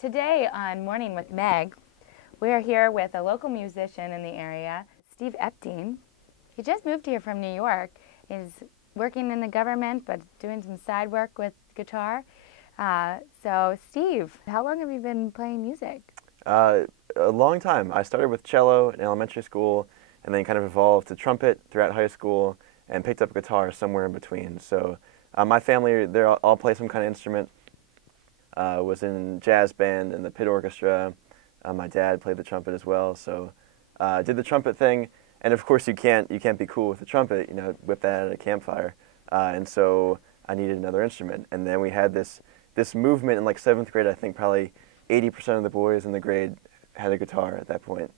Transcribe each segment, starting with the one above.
Today on Morning with Meg, we're here with a local musician in the area, Steve Epting. He just moved here from New York. He's working in the government but doing some side work with guitar. So Steve, how long have you been playing music? A long time. I started with cello in elementary school and then kind of evolved to trumpet throughout high school and picked up guitar somewhere in between. So my family, they all play some kind of instrument. Was in jazz band and the pit orchestra. My dad played the trumpet as well, so did the trumpet thing. And of course, you can't be cool with the trumpet, you know, whip that at a campfire. And so I needed another instrument. And then we had this movement in like 7th grade. I think probably 80% of the boys in the grade had a guitar at that point.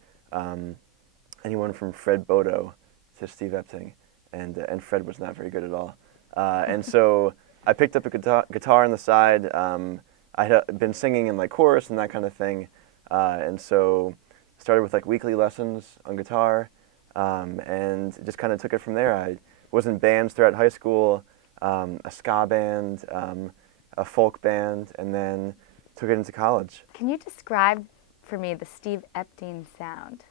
Anyone from Fred Bodo to Steve Epting, and Fred was not very good at all. And so I picked up a guitar on the side. I had been singing in like chorus and that kind of thing, and so started with like weekly lessons on guitar, and just kind of took it from there. I was in bands throughout high school, a ska band, a folk band, and then took it into college. Can you describe for me the Steve Epting sound?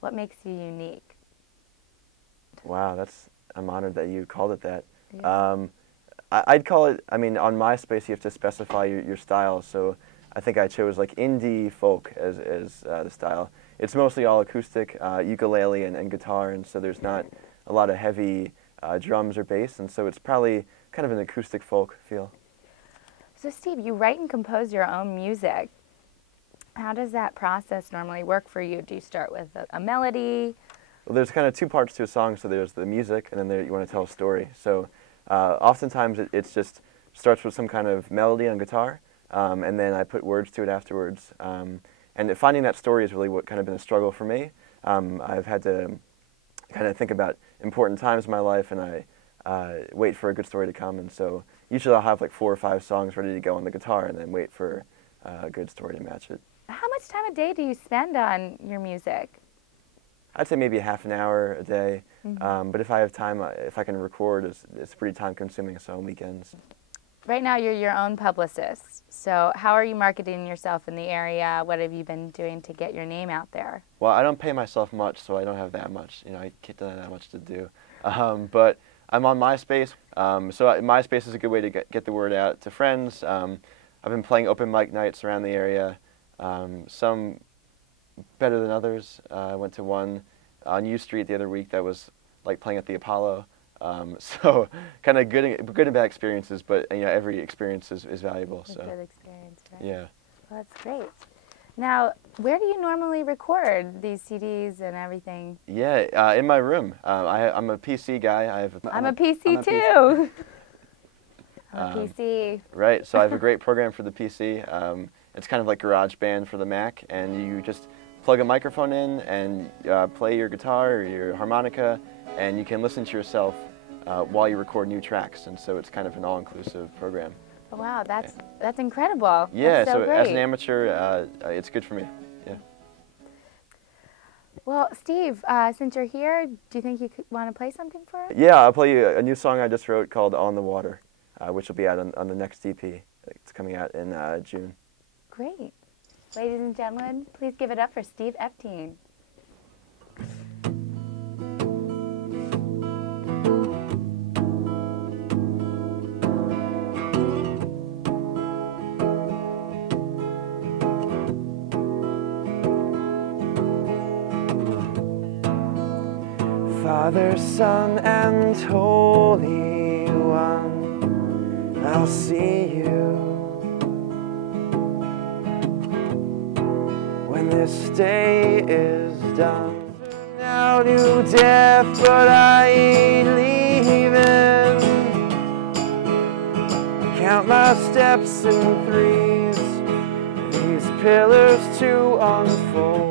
What makes you unique? Wow, I'm honored that you called it that. Yeah. I'd call it, I mean, on MySpace you have to specify your style, so I think I chose like indie folk as the style. It's mostly all acoustic, ukulele and guitar, and so there's not a lot of heavy drums or bass, and so it's probably kind of an acoustic folk feel. So Steve, you write and compose your own music. How does that process normally work for you? Do you start with a melody? Well, there's kind of two parts to a song, so there's the music, and then you want to tell a story. So oftentimes it's just starts with some kind of melody on guitar, and then I put words to it afterwards. And finding that story is really what kind of been a struggle for me. I've had to kind of think about important times in my life, and I wait for a good story to come. And so usually I'll have like 4 or 5 songs ready to go on the guitar, and then wait for a good story to match it. How much time a day do you spend on your music? I'd say maybe half an hour a day, Mm-hmm. but if I have time, if I can record, it's pretty time-consuming, so on weekends. Right now you're your own publicist, so how are you marketing yourself in the area? What have you been doing to get your name out there? Well, I don't pay myself much, so I don't have that much. You know, I don't have that much to do. But I'm on MySpace, so MySpace is a good way to get the word out to friends. I've been playing open mic nights around the area, some better than others. I went to one on U Street the other week that was like playing at the Apollo. So kind of good and bad experiences, but you know, every experience is valuable. It's So a good experience, right? yeah. Well, that's great. Now, where do you normally record these CDs and everything? Yeah, in my room. I'm a PC guy. I'm a PC too. I'm a PC. Right, so I have a great program for the PC. It's kind of like GarageBand for the Mac, and you just plug a microphone in and play your guitar or your harmonica, and you can listen to yourself while you record new tracks, and so it's kind of an all-inclusive program. Oh, wow, that's incredible. Yeah, that's so great. As an amateur, it's good for me. Yeah. Well, Steve, since you're here, do you think you want to play something for us? Yeah, I'll play you a new song I just wrote called On the Water, which will be out on the next EP. It's coming out in June. Great. Ladies and gentlemen, please give it up for Steve Epting. Father, Son, and Holy One, I'll see you when this day is done. Now to death, but I ain't leaving. Count my steps in 3s, these pillars to unfold.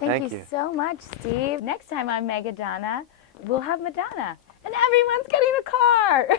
Thank you so much, Steve. Next time on Megadonna, we'll have Madonna, and everyone's getting a car.